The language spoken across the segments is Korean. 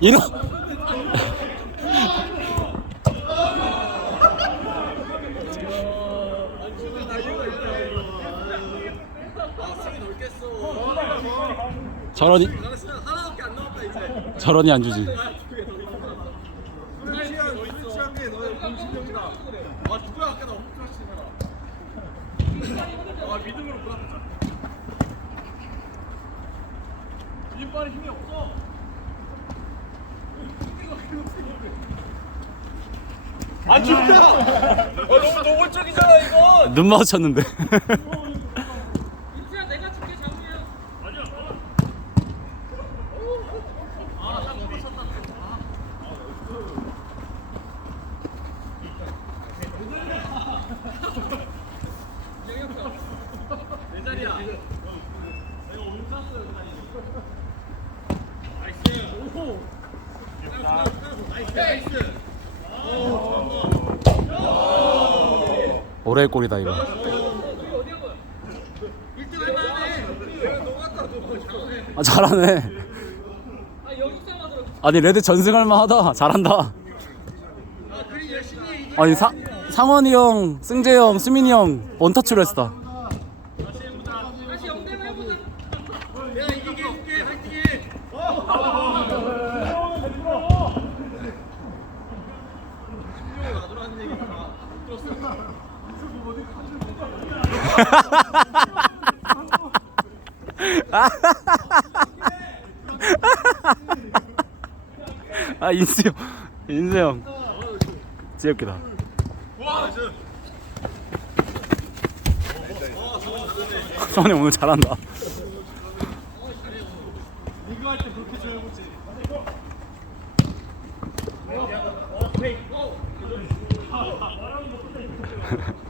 이런 저런이 저런이 안 주지 아 진짜! 아 너무 노골적이잖아 이거. 눈 마주쳤는데 민수야 내가 줄게 장우야 내 자리야. 올해의 골이다 이거 1등 할만해. 내가 너 같다 너 잘해. 아 잘하네 아 아니 레드 전승할 만하다 잘한다 아니 사, 상원이 형, 승재 형, 수민이 형 원터치로 했다 다시 영대로 해보자 내가 이기게 해줄게. 화이팅해. 신용을 놔두라는 얘기구나. 들었어. 아 인수 형. 인수 형. 진짜 웃기다. 성원이 오늘 잘한다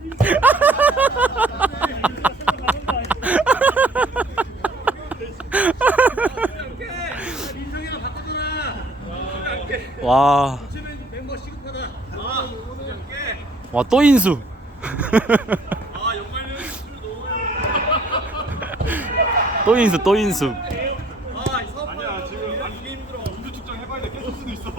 리그 할 때 그렇게 줘야지. 민성이랑 바꿔줘라. 와, 요즘엔 멤버 시급하다. 아, 오늘 와또 인수 아, 또 인수 또 인수 아, 이 사업 아니야, 지금 안 이게 힘들어. 음주 측정 해봐야 돼. 깼을 수도 있어.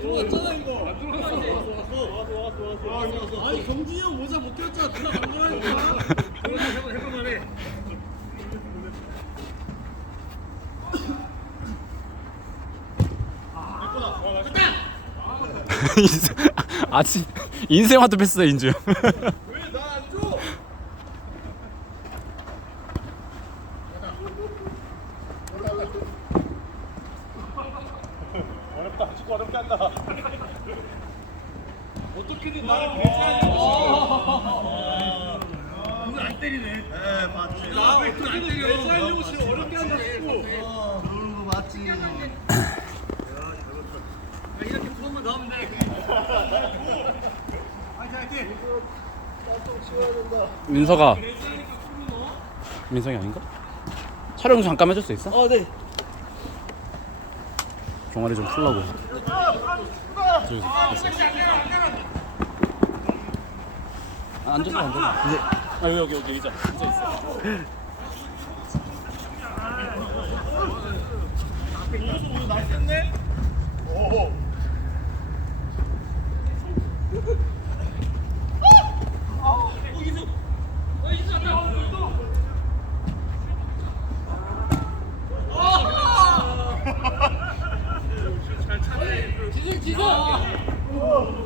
들어왔잖아, 이거. 안 들어갔어. 들어왔어. 들어왔어. 들어왔어. 아니, 경준이 형 모자 못 꼈잖아. 누나 강조하니까. 해봐, 해봐만해. 인수 아직 인생한테 패스다 인주 왜나안 줘? 어렵다. 축구 어렵게 한다. 어떻게든 나를 배제하려고 오늘 안 때리네. 네, 맞지. 나 어떻게든 배제하려고 지금 어렵게 한다, 축구. 그런 거 맞지. 이렇게 두 번만 넣으면 돼. 화이팅, 화이팅. 민서가 민성이 아닌가? 촬영 잠깐 해줄 수 있어? 어, 네. 종아리 좀 풀라고 저기 있어. 아, 앉아서 앉아서 이제 아 여기 여기 의자 의자 있어 날씬네? 오. 지승 지승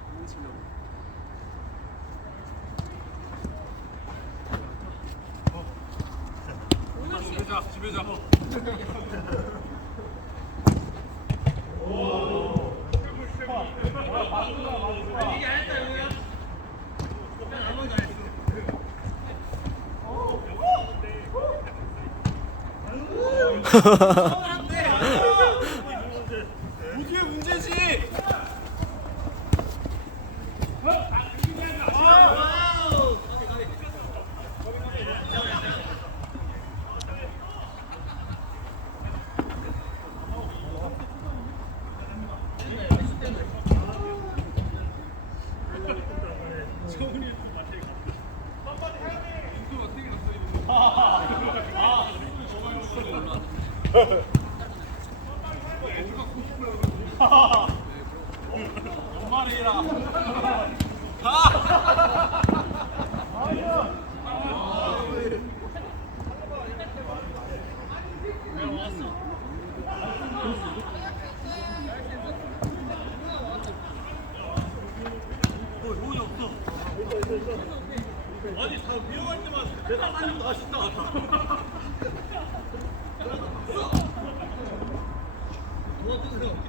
哈哈哈哈。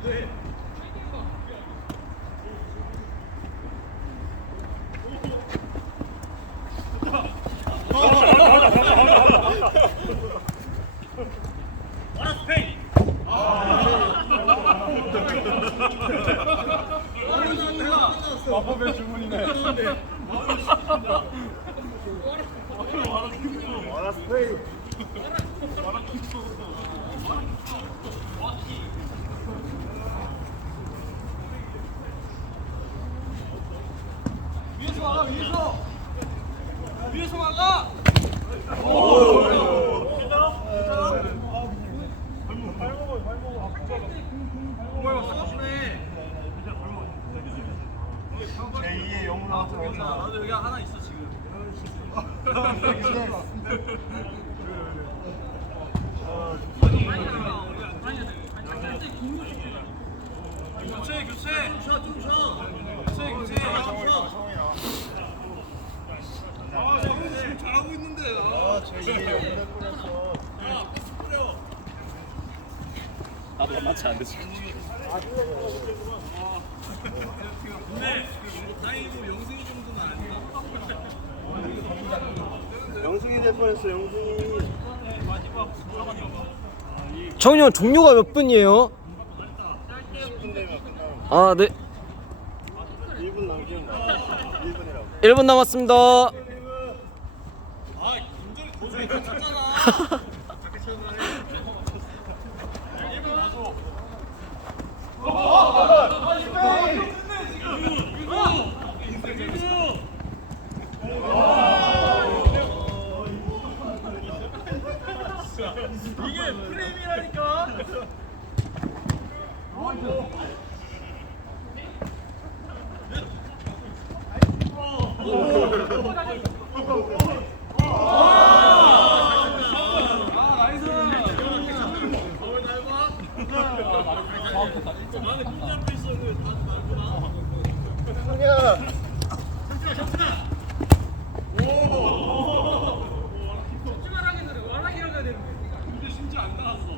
기도해. 마법의 주문이네. 같이 안 됐어. 영승이 될 뻔했어 영승이 정형 종료가 몇 분이에요? 아, 네. 1분 남기면 1분이라고 1분 남았습니다. 아,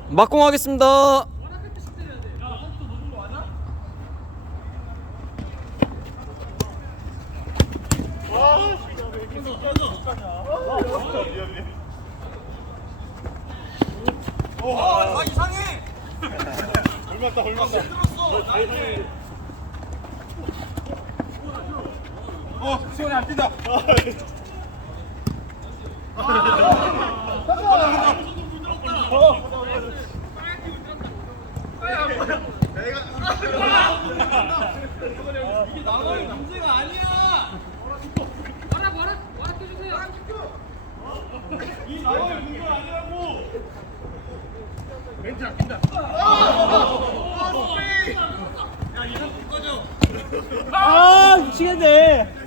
막공하겠습니다. 와, 다 이상해. 얼마다 얼마다. 어, 시원이 안 뛴다. 이 나와의 문제가 아니라고. 멘트 아낀다. 아, 미치겠네.